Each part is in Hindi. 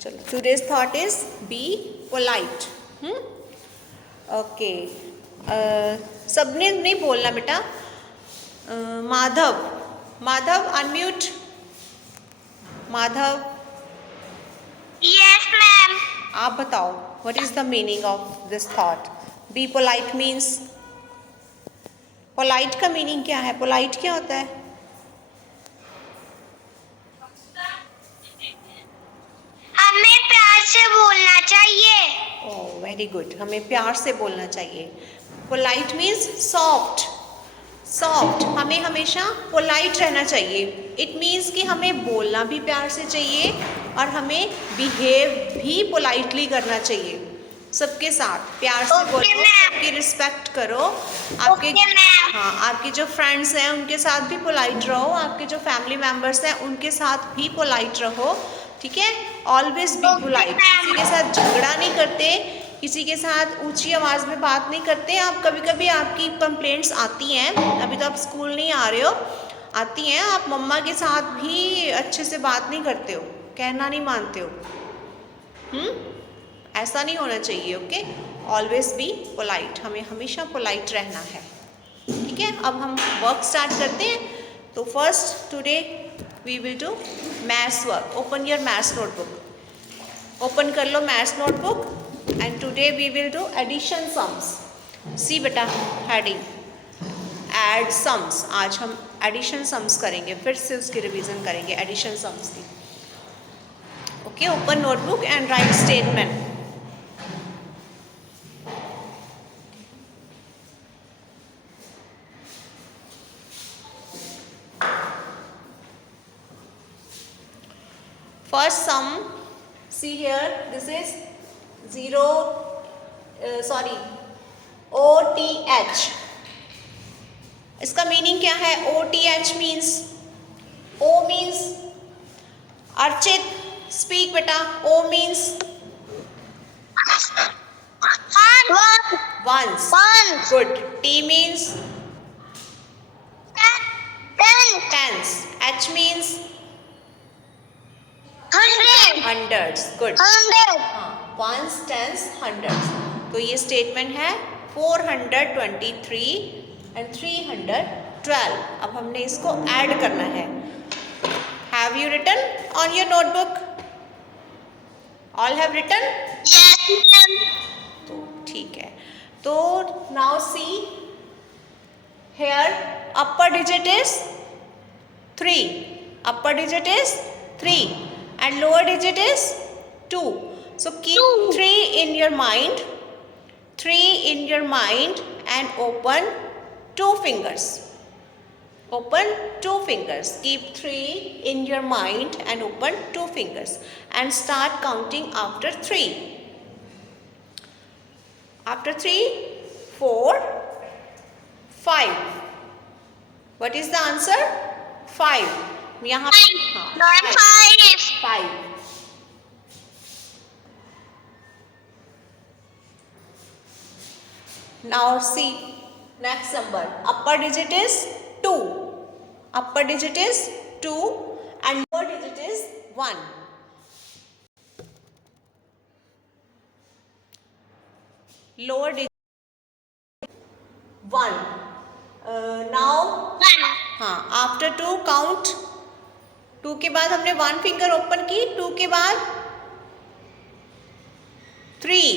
चलो, today's thought is be polite. Okay, सबने नहीं बोलना बेटा. Madhav, Madhav unmute. Madhav, Yes, ma'am. आप बताओ, what is the meaning of this thought? Be polite means, polite का meaning क्या है? polite क्या होता है? हमें प्यार से बोलना चाहिए. ओह वेरी गुड, हमें प्यार से बोलना चाहिए. Polite means soft. सॉफ्ट, हमें हमेशा पोलाइट रहना चाहिए. इट मीन्स कि हमें बोलना भी प्यार से चाहिए और हमें बिहेव भी पोलाइटली करना चाहिए. सबके साथ प्यार से Okay, बोलो, ma'am. सबकी रिस्पेक्ट करो. आपके Okay, ma'am. हाँ, आपके जो फ्रेंड्स हैं उनके साथ भी पोलाइट रहो. आपके जो फैमिली मेम्बर्स हैं उनके साथ भी पोलाइट रहो. ठीक है, always be Okay, polite. ma'am. किसी के साथ झगड़ा नहीं करते, किसी के साथ ऊंची आवाज़ में बात नहीं करते. आप कभी कभी आपकी कंप्लेंट्स आती हैं, अभी तो आप स्कूल नहीं आ रहे हो, आती हैं. आप मम्मा के साथ भी अच्छे से बात नहीं करते हो, कहना नहीं मानते हो. ऐसा नहीं होना चाहिए. ओके, ऑलवेज बी पोलाइट, हमें हमेशा पोलाइट रहना है. ठीक है, अब हम वर्क स्टार्ट करते हैं. तो first today we will do maths work. Open your maths notebook. Open कर लो maths notebook. And today we will do addition sums. See बेटा हेडिंग एड सम्स. आज हम एडिशन सम्स करेंगे, फिर से उसकी रिवीजन करेंगे एडिशन सम्स की. Okay, open notebook and right statement. First sum, see here, this is 0, OTH. इसका मीनिंग क्या है? OTH means, O means Archit, speak बेटा. O means once. Once. Good. T means tens. H means hundreds. Good. 100. हाँ, ones, tens, hundreds. तो ये स्टेटमेंट है 423 एंड 312. अब हमने इसको ऐड करना है. Have you written on your notebook? All have written? Yes, ma'am. तो ठीक है. तो now see here, upper digit is 3. Upper digit is 3 and lower digit is 2. So keep 2. 3 in your mind. 3 in your mind and open 2 fingers. Open 2 fingers. Keep 3 in your mind and open 2 fingers. And start counting after 3. After 3, 4, 5. What is the answer? 5. यहाँ Not 5. 5. Now see next number. Upper digit is 2. Upper digit is 2 and lower digit is 1. Lower digit 1. Now हाँ, after 2 count. 2 के बाद हमने 1 फिंगर ओपन की. 2 के बाद 3.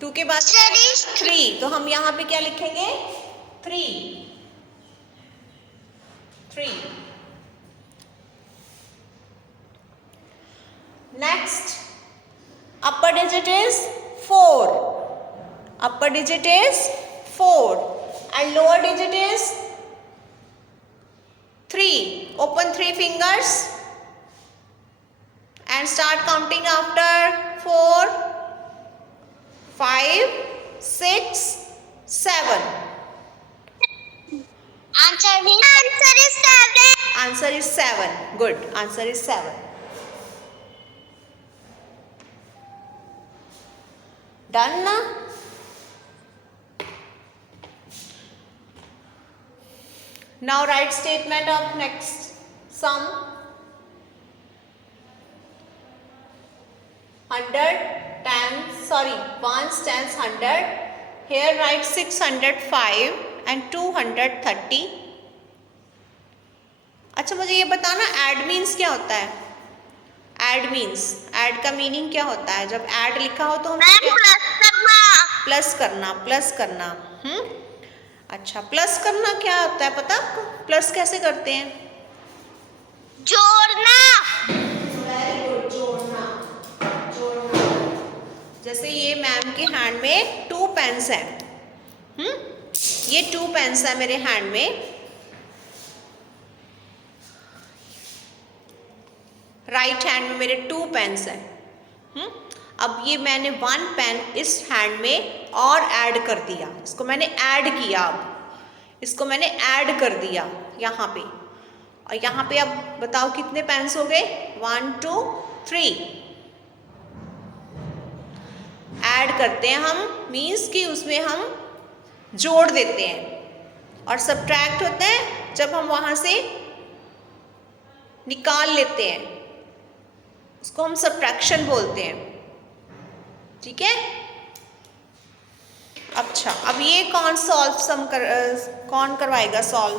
2 के बाद 3. तो हम यहाँ पे क्या लिखेंगे? 3. Next, upper digit is 4. Upper digit is 4 and lower digit is 3. Open 3 fingers and start counting after 4, 5, 6, 7. Answer is 7. Answer is 7. Good. Answer is 7. Done na? Now write statement of next sum. 100 tens, sorry, 1 tens 100. Here write 605 and 230. अच्छा मुझे ये बताना ऐड मीन्स क्या होता है? ऐड मीन्स, ऐड का मीनिंग क्या होता है? जब ऐड लिखा हो तो हम प्लस करना, प्लस करना। अच्छा, प्लस करना क्या होता है पता आपको? प्लस कैसे करते हैं? जोड़ना। वेरी गुड, जोड़ना, जोड़ना। जैसे ये मैम के हैंड में 2 पेन्स हैं। ये 2 पेन्स है मेरे हैंड में। राइट हैंड में मेरे 2 पेन्स हैं। अब ये मैंने 1 पेन इस हैंड में और ऐड कर दिया, इसको मैंने ऐड किया। अब इसको मैंने ऐड कर दिया यहाँ पे, और यहाँ पे अब बताओ कितने पेन्स हो गए? 1 2 3। ऐड करते हैं हम, मीन्स कि उसमें हम जोड़ देते हैं। और सब्ट्रैक्ट होते हैं जब हम वहाँ से निकाल लेते हैं, उसको हम सब्ट्रैक्शन बोलते हैं। ठीक है? अच्छा, अब ये कौन कौन करवाएगा solve?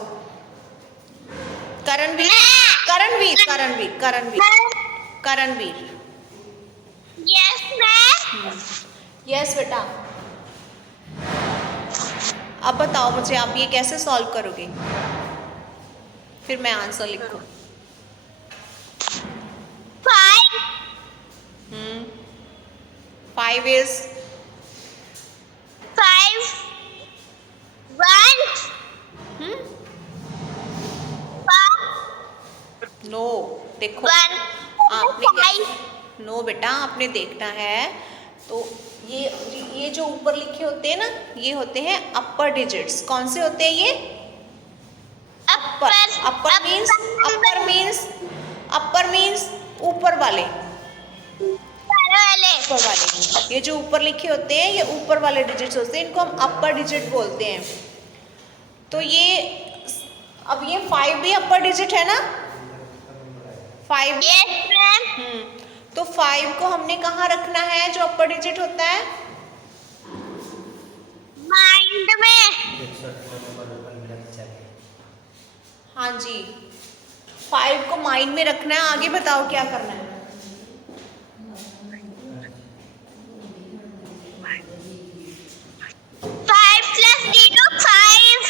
Karanveer, Karanveer, Karanveer, Karanveer, Karanveer. Yes ma'am. Yes बेटा। अब बताओ मुझे, आप ये कैसे सॉल्व करोगे? फिर मैं आंसर लिखूं। 5 5 is 5 1 नो, देखो 1 आपने नो बेटा, आपने देखना है। तो ये जो ऊपर लिखे होते हैं ना, ये होते हैं अपर डिजिट्स। कौन से होते हैं ये? अपर। अपर मीन्स, अपर मीन्स, अपर मीन्स ऊपर वाले, ऊपर वाले। ये जो ऊपर लिखे होते हैं ये ऊपर वाले डिजिट्स होते हैं, इनको हम अपर डिजिट बोलते हैं। तो ये अब ये 5 भी अपर डिजिट है ना? 5। Yes ma'am. तो 5 को हमने कहाँ रखना है जो अपर डिजिट होता है? माइंड में। हाँ जी, 5 को माइंड में रखना है। आगे बताओ क्या करना है? 5 plus 0 5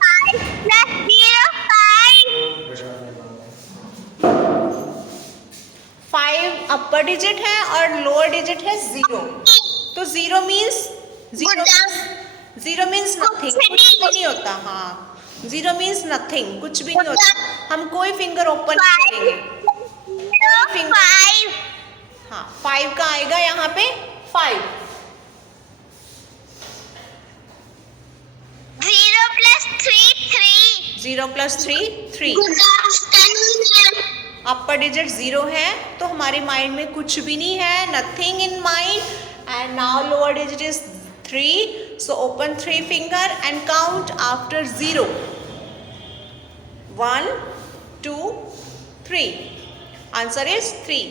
5 plus 0 5 5 अपर डिजिट है और लोअर डिजिट है 0। तो 0 मीन्स, 0 मीन्स नथिंग, कुछ भी नहीं होता। हाँ, 0 मीन्स नथिंग, कुछ भी नहीं होता। हम कोई फिंगर ओपन नहीं करेंगे। 5 हाँ, 5 का आएगा यहाँ पे 5। 0 plus 3 3 0 plus 3 3। Good afternoon. अपर डिजिट 0 है तो हमारे माइंड में कुछ भी नहीं है, nothing in mind. And now lower digit is 3, so open 3 finger and count after 0। 1 2 3। Answer is 3।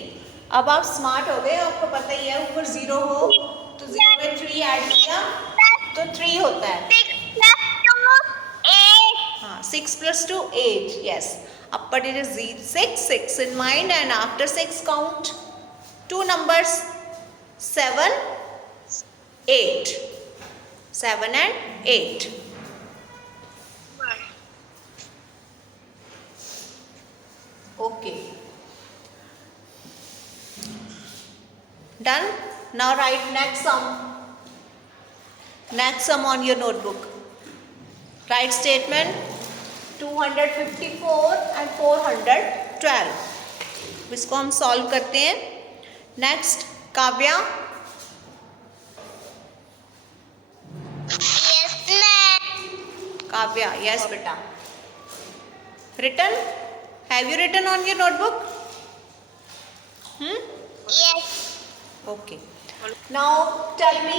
अब आप स्मार्ट हो गए, आपको पता ही है ऊपर 0 हो तो 0 में 3 ऐड किया तो 3 होता है। 6 plus 2 8 हाँ, 6 plus 2 8, yes. Upper digit is 6, 6 in mind, and after 6 count 2 numbers 7, 8. 7 and 8. Okay. Done? Now write next sum. Next sum on your notebook. Write statement 254 and 412. इसको हम सॉल्व करते हैं। Next Kavya. Yes ma'am. Kavya, yes बेटा। Written? Have you written on your notebook? Yes. Okay. Now tell me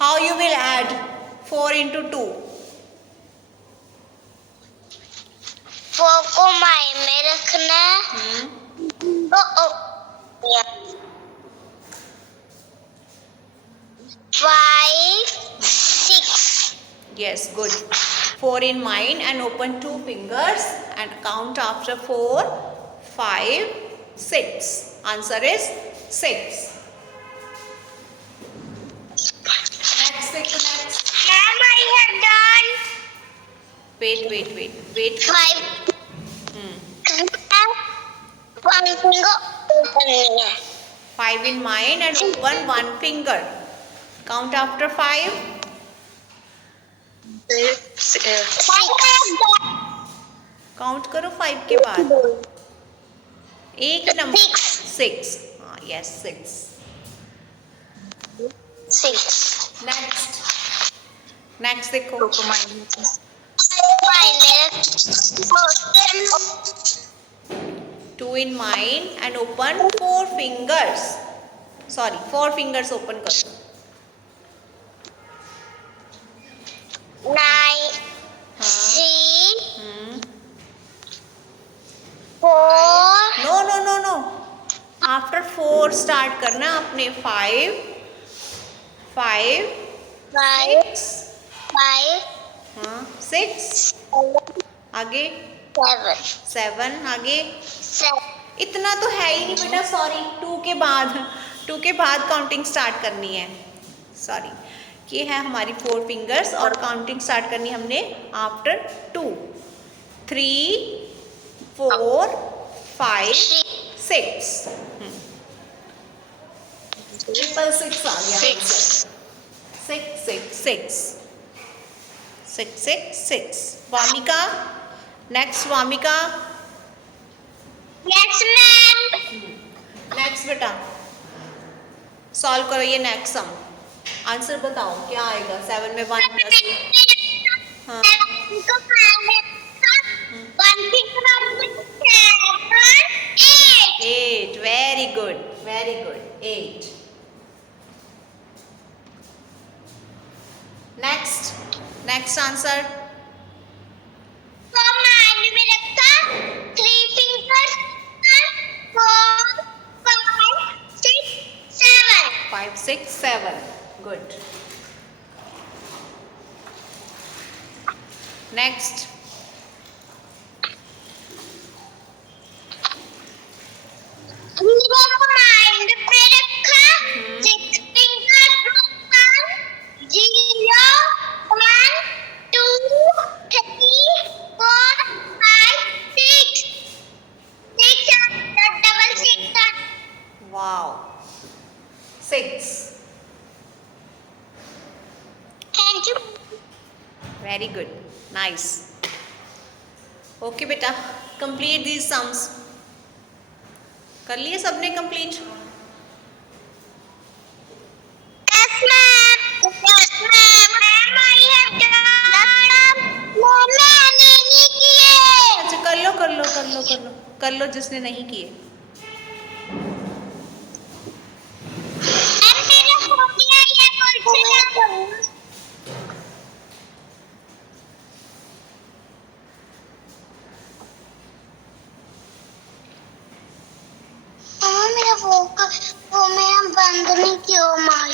how you will add 4 into 2. Four को माइंड में रखना है। तो five six. Yes, good. 4 in mind and open 2 fingers and count after 4, 5, 6. Answer is 6. Next, next. Ma'am, I have done Wait. five. Hmm. One finger open है। 5 in mind and open 1 finger. Count after 5. Count करो 5 के बाद. एक नंबर 6. हाँ, yes, 6. Next देखो. 2 in mind and open 4 fingers. Sorry, 4 fingers open करो. 9 हाँ. 3 4 No. After 4 start करना आपने. 5, 5 6. 5 हाँ, 6. आगे 7. आगे 7 इतना तो है ही नहीं बेटा. सॉरी, 2 के बाद काउंटिंग स्टार्ट करनी है. सॉरी, ये है हमारी 4 फिंगर्स और काउंटिंग स्टार्ट करनी हमने आफ्टर 2, 3, 4, 5, 6. 6 आ गया. 6. Wamiqa, next. Wamiqa, Yes, ma'am. Next बेटा सॉल्व करो ये नेक्स्ट सम. आंसर बताओ क्या आएगा. 7 में 1 प्लस. हाँ. 8. Very good. 8. Next answer. Three fingers. 4 5 6 7. 5, 6, 7. Good. Next. Zero को माइंड पे रखा। 6 fingers. 1 0 1 2 3 4 5 6. 6 double 6. Wow. 6. Thank you. Very good. Nice. Okay बेटा, complete these sums. कर लिए सबने complete. Yes, ma'am. Yes, ma'am. Ma'am, I have done. मैंने नहीं किए। अच्छा, कर लो जिसने नहीं किए. मैम, मेरा हो गया ये क्वेश्चन। मेरा वो मेरा बंद नहीं किया मार।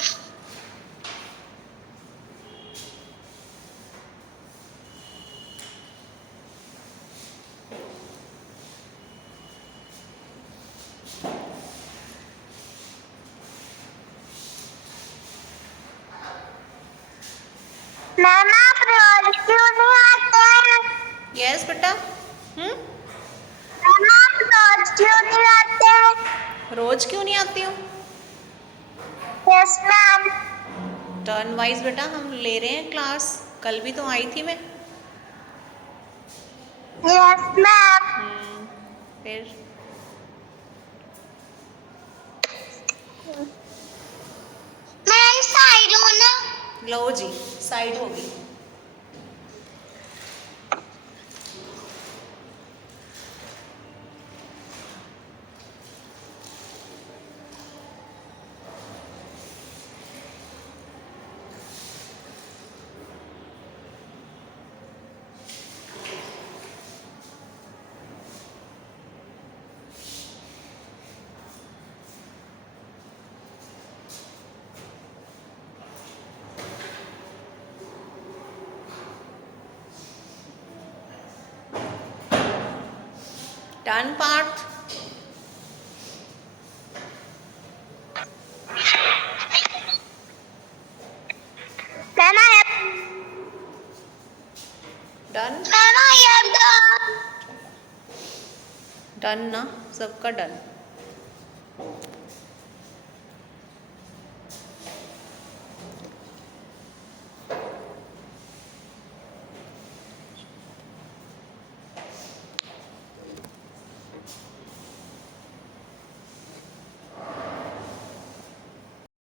मैम, आप रोज क्यों नहीं आते हैं? यस बेटा. मैम, आप रोज क्यों नहीं आते हैं? रोज क्यों नहीं आती हूँ? Yes ma'am. टर्न वाइज बेटा हम ले रहे हैं क्लास. कल भी तो आई थी मैं. Yes ma'am. फिर मैम, साइड हो ना। लो जी, साइड होगी. Done, Parth? Ma'am, Done? I am done. Done ना, सबका done.